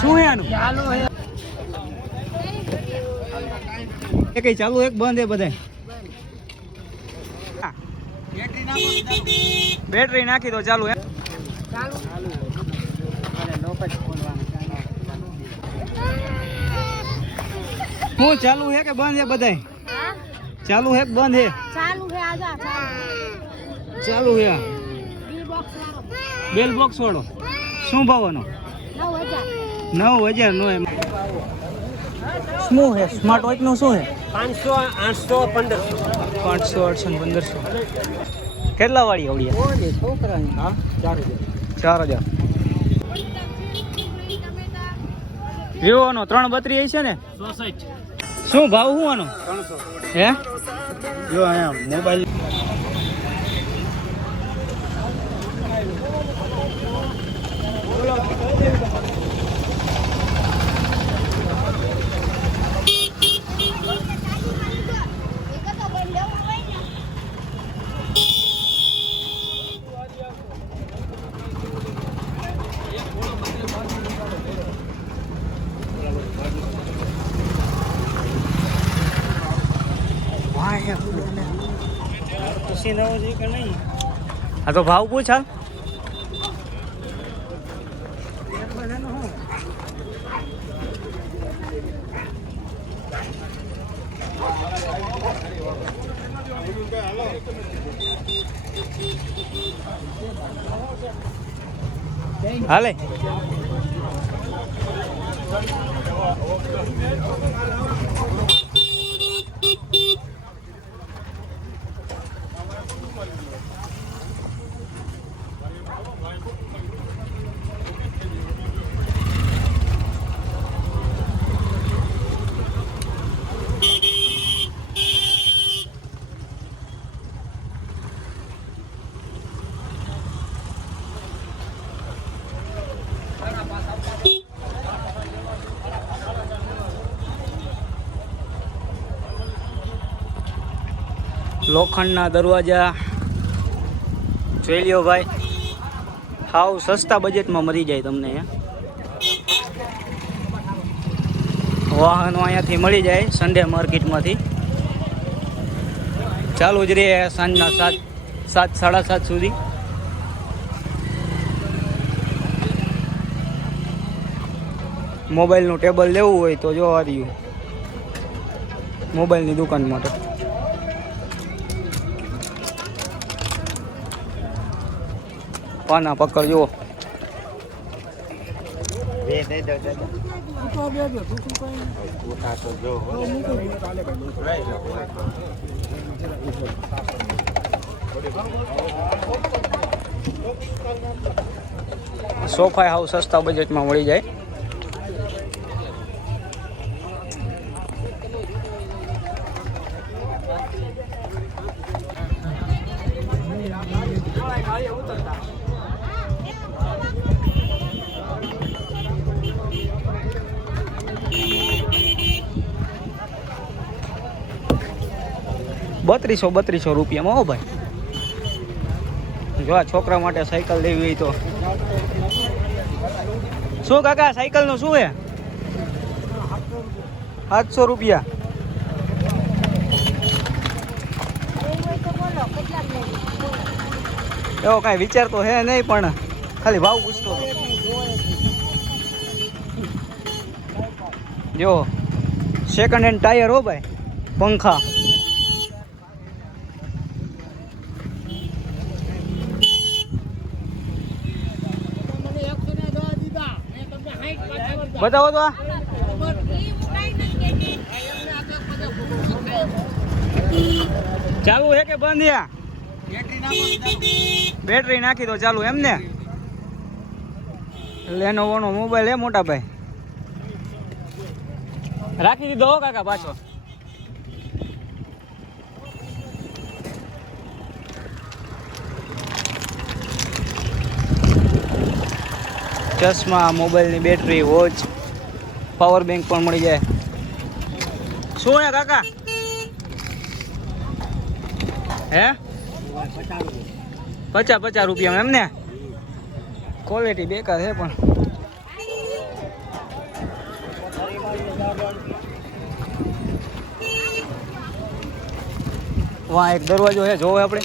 શું હે આનું એ કઈ ચાલુ એક બંધ હે બધાય? બેટરી નાખી દો ચાલુ એમ હું ચાલુ હે. કે બંધ હે બધાય ચાલુ હે. કે બંધ હે ચાલુ આજા ચાલુ હે બેલ બોક્સ વાળો. શું ભાવનો નવ હજાર નો એમ. શું હે સ્માર્ટ વોચનું શું હે પાંચસો આઠસો પંદરસો. પાંચસો આઠસો ને પંદરસો. કેટલા વાળી આવડી છોકરાની. હા ચાર હજાર. ચાર હજાર. વિવોનો ત્રણ બત્રી છે ને? શું ભાવ શું આનો? હે? જો અહીંયા મોબાઈલ હા તો ભાવ પૂછ. હાલ હાલે લોખંડના દરવાજા. જોઈ લ્યો ભાઈ. હાવ સસ્તા બજેટમાં મળી જાય તમને વાહનો અહીંયાથી મળી જાય સન્ડે માર્કેટમાંથી ચાલુ જ રહે સાંજના સાત સાત, સાડા સાત સુધી. મોબાઈલનું ટેબલ લેવું હોય તો જો આ રહ્યું મોબાઈલની દુકાન માટે પાના પકડ જુઓ. બે દઈ દો દાદા ઉઠા તો જો સોફા હાવ સસ્તા બજેટમાં મળી જાય. બત્રીસો બત્રીસો રૂપિયામાં, હો ભાઈ. જો આ છોકરા માટે સાયકલ લેવી હોય તો. શું કાકા સાયકલનું શું હે? સાતસો રૂપિયા. એવો કાંઈ વિચાર તો હે નહીં, પણ ખાલી ભાવ પૂછતો જો સેકન્ડ હેન્ડ ટાયર હો ભાઈ, પંખા. બતાવો તો આ. ચાલુ હે કે બંધ યા બેટરી નાખી દો, ચાલુ એમ ને? લેનોવોનો મોબાઈલ હે મોટા ભાઈ. રાખી દીધો કાકા પાછો. ચશ્મા મોબાઈલની બેટરી વોચ પાવર બેંક પણ મળી જાય. શું હે કાકા? હે? પચાસ પચાસ રૂપિયા એમ ને? ક્વોલિટી બેકાર છે પણ. વાહ, એક દરવાજો છે જોવે આપણે.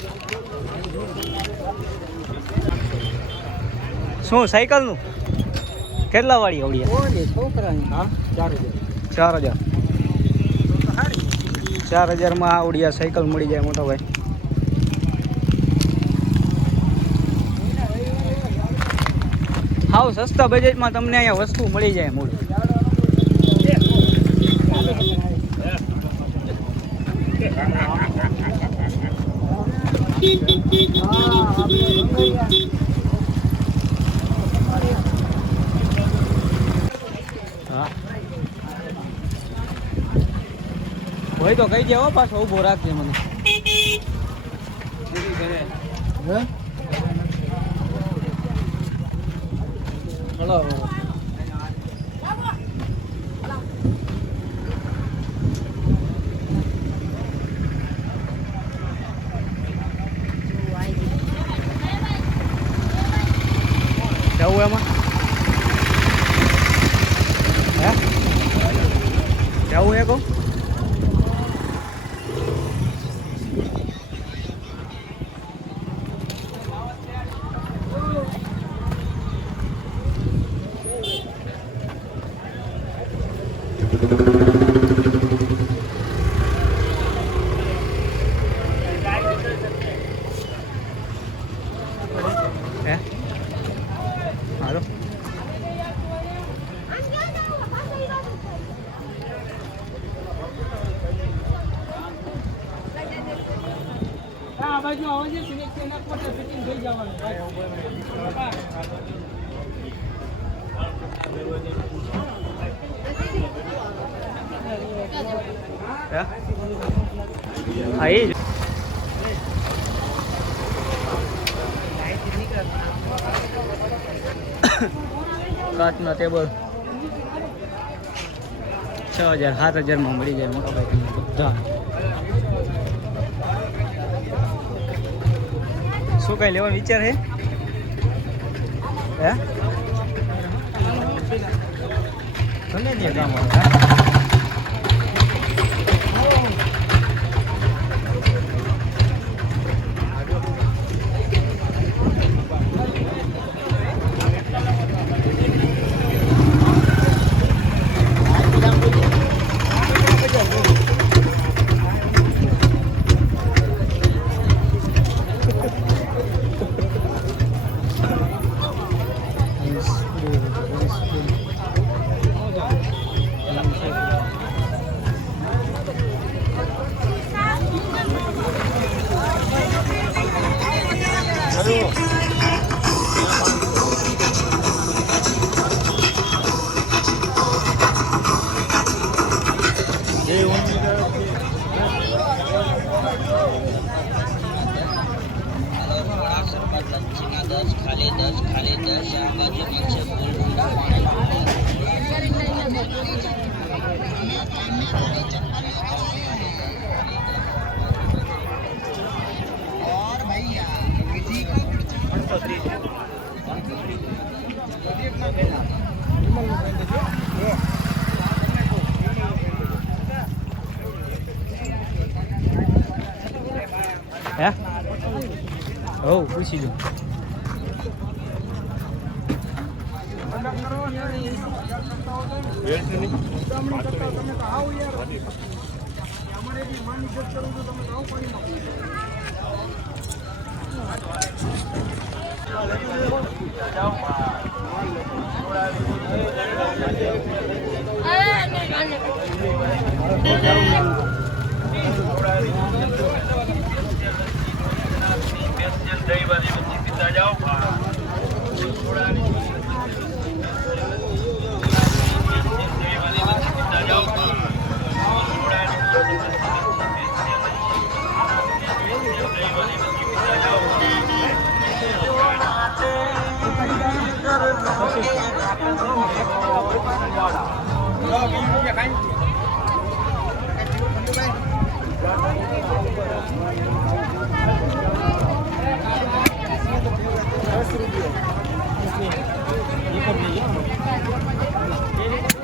શું, સાયકલનું? કેટલા વાળી આવડી છોકરાની? હા ચાર હજાર. ચાર હજાર. ચાર હજારમાં આવડિયા સાયકલ મળી જાય મોટો ભાઈ. હાવ સસ્તા બજેટમાં તમને અહીંયા વસ્તુ મળી જાય મૂળ. હા હોય તો કહી દેવો પાછો ઊભો રાખજે મને. હે? હલો. જવું એમાં? હે? જવું એ કહું હે હાલો હે એ કાચના ટેબલ છ હજાર સાત હજારમાં મળી જાય મોટા ભાઈ તમને બધા શું કઈ લેવાનો વિચાર છે? હે? ગમે ત્યાં કામ પૂછી જો Thank you. ਦਈਵਾਲੀ ਵਿੱਚ ਕੀਤਾ ਜਾਊਗਾ। ਥੋੜਾ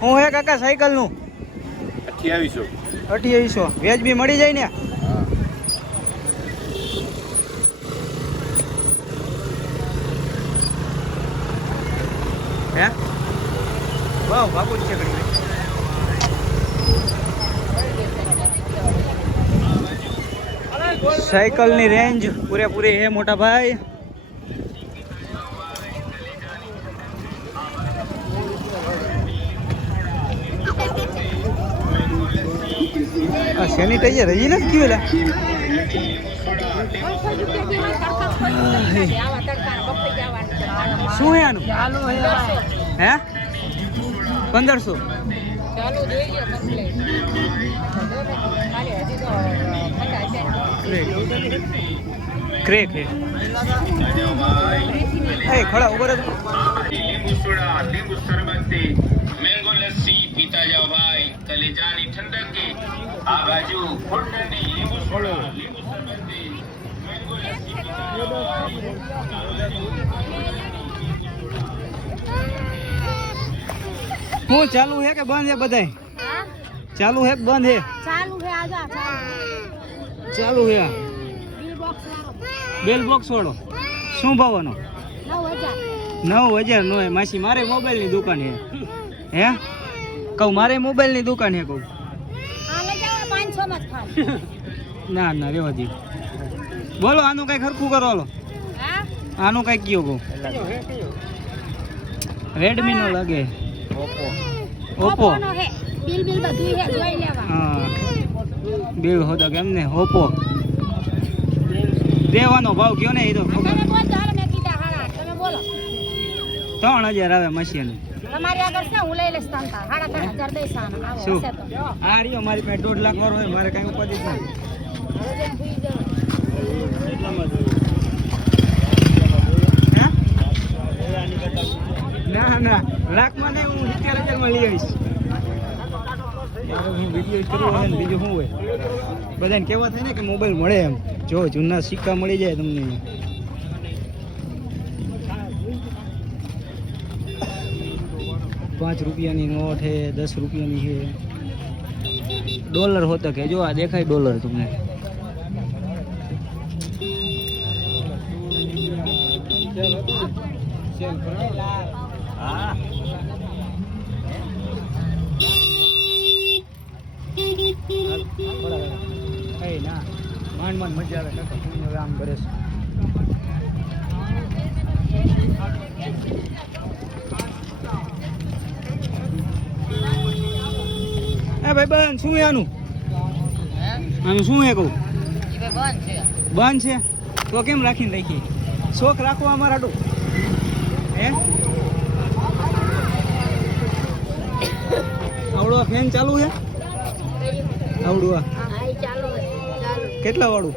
હું હે કાકા સાયકલનું અઠ્યાવીસો અઠ્યાવીસો વ્યાજબી મળી જાય ને? હે. વાહ ભાગું જ છે ઘડી સાયકલની રેન્જ પૂરેપૂરી હે મોટા ભાઈ. આ સેનિટાઈઝર હજી નથી કીધેલા શું હે આનું? હે? પંદરસો. ક્રેક. હે એ, ખડા ઊભો રહે લીંબુ સોડા લીંબુ મેંગો લસ્સી પીતા જાઓ ભાઈ કલેજાની ઠંડક આ બાજુ લીંબુ લીંબુ હું ચાલુ હે કે બંધ હે બધાય? ચાલુ હે બંધ હે? ચાલુ છે આજા ચાલુ. ચાલુ હે બેલ બોક્સ વાળો. શું ભાવનો નવ હજાર. નો માસી મારે મોબાઈલની દુકાન હે. હે? કહું મારે મોબાઈલની દુકાન હે કહું આ લઈ જાઓ પાંચસો માં જ ખાલી ના ના રેવા દે બોલો આનું કઈ ખરખું કરો હા? આનું કઈ કયો કહું. રેડમી નો લાગે. ઓપો ઓપો નો હે. બિલ બિલ બધું હે જોઈ લેવા. હા. બિલ હોતા કેમ ને ઓપો દેવાનો ભાવ કયો ને એ તો ખબર. તમે બોલજો હાલો મેં કીધા હાડા તમે બોલો. ત્રણ હજાર આવે મશીન. તમારી આગળ છે હું લઈ લઈશ તમતા હાડા ત્રણ હજાર દઈશ આના. આવો હશે તો આ રહ્યો મારી પાસે દોઢ લાખ વાળો હોય મારે કાંઈ ઉપાધિ જ નથી હવે જેમ સુઈ જાઓ. હે? ના ના લાખમાં નહીં હું સિત્તેર હજારમાં લઈ આવીશ હું વીડિયો કરવો હોય ને બીજું શું હોય બધાને કહેવા થાય ને કે મોબાઈલ મળે એમ જો જૂના સિક્કા મળી જાય તમને પાંચ રૂપિયાની નોટ છે દસ રૂપિયાની છે ડોલર હોતા કે જો આ દેખાય ડોલર તમને. ના, માંડ માંડ મજા આવે. આમ કરે એ ભાઈ, બંધ. શું આનું? આનું શું છે કહું? બંધ છે. તો કેમ રાખીને રાખીએ શોખ રાખવો અમારા ડો. હે? આવડો ફેન ચાલુ છે? આવડું આ. એ કેટલા વાળું?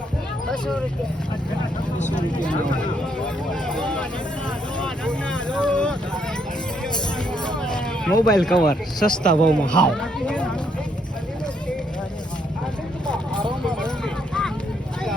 મોબાઈલ કવર, સસ્તા ભાવમાં. હાવ.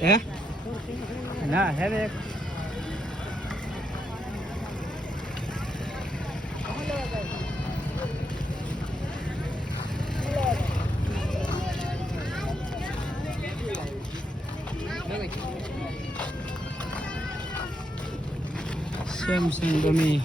હે ના હે ને એક સેમસંગ ગમી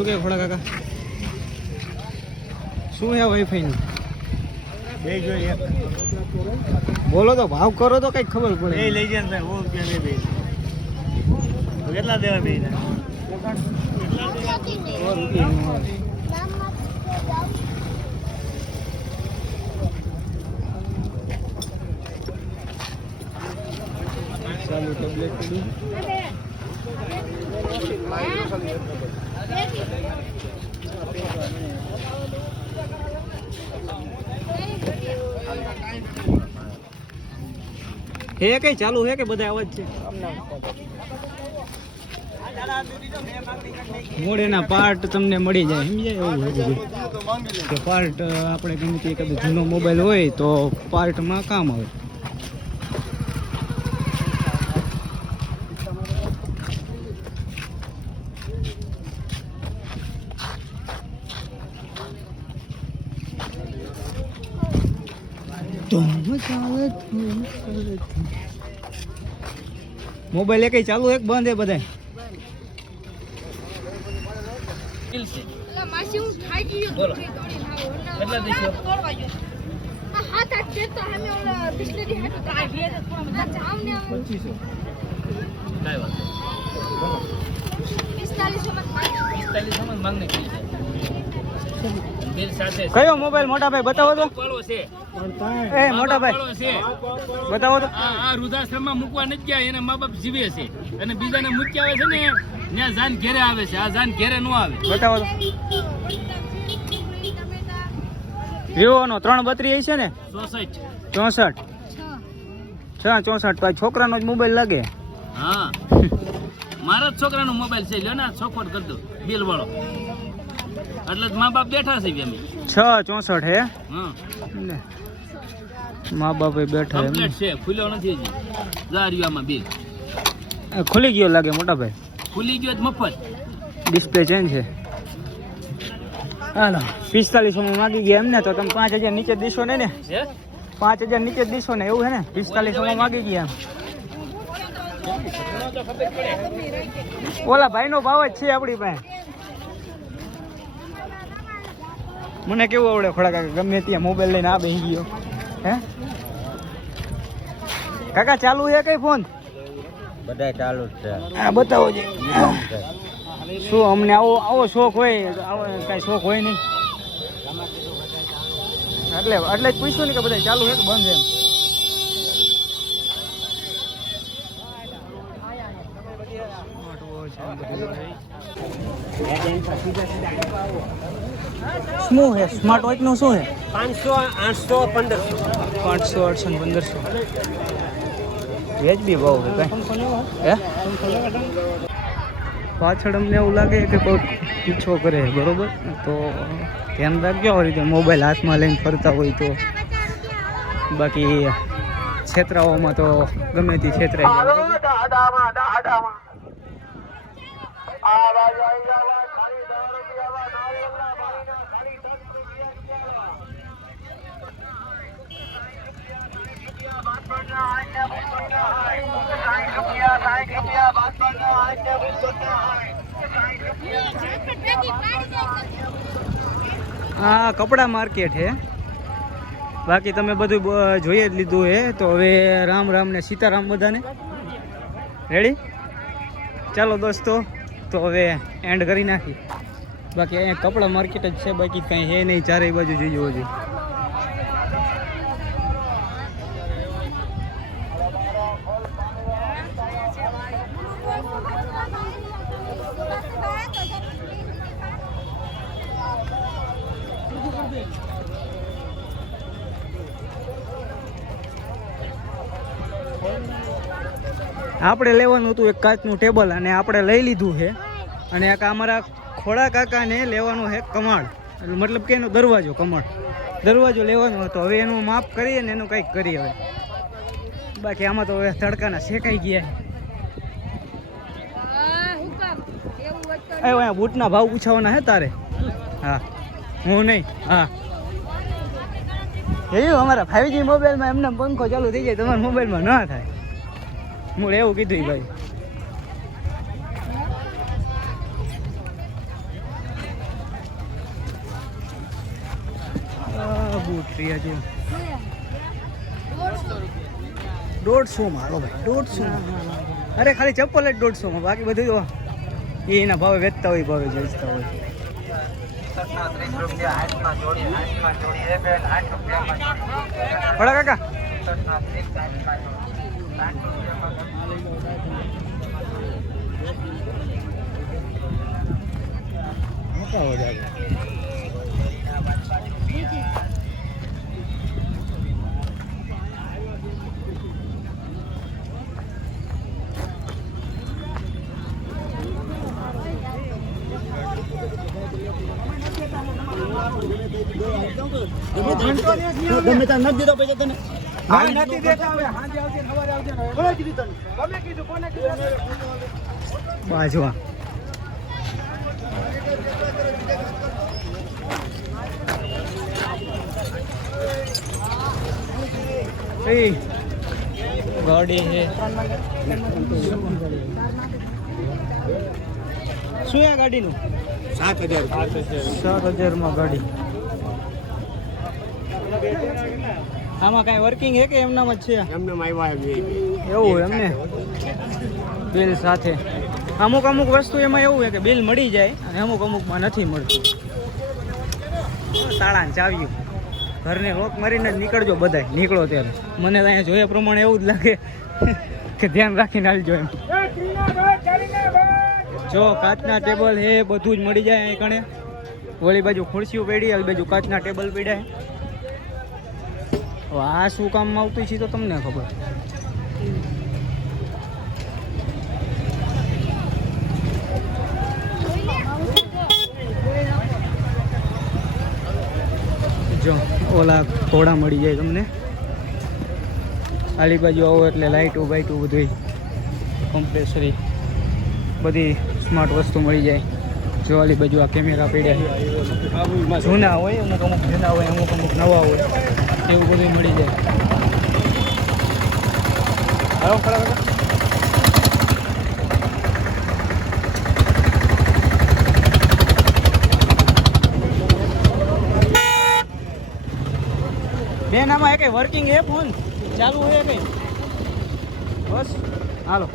શું કે ખોડા કાકા? શું હે વાઈફાઈ નું બે જોઈએ બોલો તો ભાવ કરો તો કઈ ખબર પડે. પડે લઈ જાય ભાઈ રૂપિયા બે કેટલા દેવા બે. ચાલુ ટેબ્લેટ હે કઈ ચાલુ હે કે બધા અવાજ છે? મોડેના પાર્ટ તમને મળી જાય, સમજાય એવું હોય પાર્ટ આપણે ગમે તે જૂનો મોબાઈલ હોય તો પાર્ટમાં કામ આવે. મોબાઈલ એક ચાલુ એક બંધ હે બધા પિસ્તાલીસો માં માંગણી આઠ છે. કયો મોબાઈલ મોટા ભાઈ? બતાવો તો. એ મોટા ભાઈ. બતાવો તો. આ વૃદ્ધાશ્રમમાં મૂકવા નથી ગયા એના મા બાપ જીવે છે. અને બીજાને મૂક્યા આવે છે ને ત્યાં જાન ઘેરે આવે છે. આ જાન ઘેરે ન આવે. બતાવો તો. વિવો નો ત્રણ બત્રી છે ને? ચોસઠ. ચોસઠ. છ ચોસઠ. તો છોકરાનો જ મોબાઈલ લાગે. હા. મારા જ છોકરાનો મોબાઈલ છે. લ્યો ને આ ચોખવટ કરી દો. બિલ વાળો. એટલે મા બાપ બેઠા છે અમે છ ચોસઠ હે. મા બાપે બેઠા કમ્પ્લીટ છે. ખુલ્યો નથી હજી. જા રહ્યું આમાં બિલ આ ખુલી ગયો લાગે મોટા ભાઈ. ખુલી ગયો મફત. ડિસ્પ્લે ચેન્જ છે. હાલો. પિસ્તાલીસો માં માગી ગયા એમને તો તમે પાંચ હજાર નીચે દીશો ને. ને પાંચ હજાર નીચે દીશો ને એવું હે ને? પિસ્તાલીસો માં માગી ગયા એમ. ઓલા ભાઈ નો ભાવ જ છે આપણી પાસે. મને કેવું આવડે ખોડા કાકા? ગમે ત્યાં મોબાઈલ લઈને આ બેસી ગયો. હે? કાકા ચાલુ છે કઈ ફોન બધા ચાલુ જ છે. હા બતાવો છે શું અમને આવો આવો શોખ હોય? આવો કઈ શોખ હોય નહીં? એટલે એટલે જ પૂછ્યું ને કે બધા ચાલુ છે કે બંધ છે એમ? શું છે? સ્માર્ટ વોચનું શું છે? પાંચસો આઠસો પંદરસો. પાંચસો આઠસો ને પંદરસો. વેજ બી ભાવ છે હે? પાછળ અમને એવું લાગે કે કોઈ પીછો કરે બરોબર? તો ધ્યાન રાખજો હોય રીતે મોબાઈલ હાથમાં લઈને ફરતા હોય તો. બાકી છેતરાઓમાં તો ગમે તે છેતરાય જાય. આ કપડા માર્કેટ છે બાકી તમે બધું જોઈએ જ લીધું હે. તો હવે રામ રામ ને સીતારામ બધાને. રેડી ચાલો દોસ્તો, તો હવે એન્ડ કરી નાખી બાકી અહીંયા કપડા માર્કેટ જ છે, બાકી કંઈ હે નહીં. ચારેય બાજુ જોઈએ. આપણે લેવાનું હતું એક કાચનું ટેબલ અને આપણે લઈ લીધું છે. અને એક અમારા ખોડા કાકાને લેવાનો છે કમાડ. એટલે મતલબ કે એનો દરવાજો કમાડ. દરવાજો લેવાનો હતો. હવે એનું માપ કરીએ ને એનું કંઈક કરીએ હવે. બાકી આમાં તો હવે તડકાના શેકાઈ ગયા અહીંયા બૂટના ભાવ પૂછાવાના હે તારે? હા. હું નહીં. હા. એવું અમારા ફાઈવજી મોબાઈલમાં એમને પંખો ચાલુ થઈ જાય, તમારા મોબાઈલમાં ના થાય. હું એવું કીધું ભાઈ. દોઢસો માં દોઢસો અરે ખાલી ચપ્પલ જ દોઢસો માં, બાકી બધું એના ભાવે વેચતા હોય, ભાવે વેચતા હોય. ફળા કાકા. મોટા વધારે ગમે ત્યાં નથી પૈસા દેતા કીધું બાજવા એ ગાડી છે શું આ ગાડીનું સાત હજાર સાત હજારમાં ગાડી આમાં કાંઈ વર્કિંગ છે કે એમનામાં જ છે એવું એમને બિલ સાથે અમુક અમુક વસ્તુ એમાં એવું છે કે બિલ મળી જાય અને અમુક અમુકમાં નથી મળતું તાળા ચાવ્યું ઘરને લોક મારીને જ નીકળજો બધાય. નીકળો ત્યારે મને અહીંયા જોયા પ્રમાણે એવું જ લાગે કે ધ્યાન રાખીને આવજો એમ. જો કાચના ટેબલ હે, બધું જ મળી જાય અહીં કણે. વળી બાજુ ખુરશીઓ પડી આવી બાજુ કાચના ટેબલ પડ્યા હવે આ શું કામમાં આવતું છે તો તમને ખબર. જો. ઓલા ઘોડા મળી જાય તમને. આલી બાજુ આવો એટલે લાઇટો બાઇટો બધું કમ્પ્રેસરી બધી સ્માર્ટ વસ્તુ મળી જાય. જો આલી બાજુ આ કેમેરા પડ્યા જૂના હોય, અમુક અમુક જૂના હોય, અમુક અમુક નવા હોય. એવું બધું મળી જાય. ખરા આમાં કઈ વર્કિંગ હે ફોન ચાલુ હોય કઈ બસ, હાલો.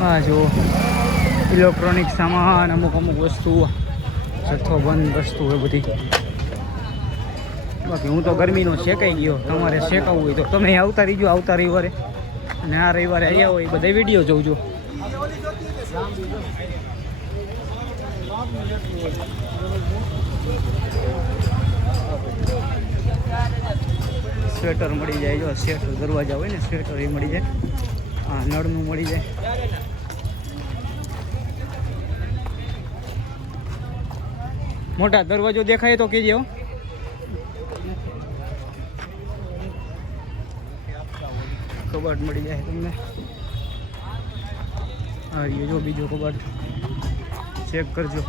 હા જુઓ ઇલેક્ટ્રોનિક સામાન, અમુક અમુક વસ્તુ, જથ્થો, બંધ વસ્તુ એ બધી. બાકી હું તો ગરમીનો શેકાઈ ગયો. તમારે શેકાવવું હોય તો. તમે આવતા રહીજો, આવતા રવિવારે. અને આ રવિવારે આવ્યા હોય બધા વીડિયો જોજો સ્વેટર મળી જાય, જો સ્વેટર દરવાજા હોય ને, સ્વેટર એ મળી જાય. હા, નળનું મળી જાય. મોટા દરવાજો દેખાય તો કહેજો કબાટ મળી જાય તમને. એ જો બીજો કબાટ. ચેક કરજો.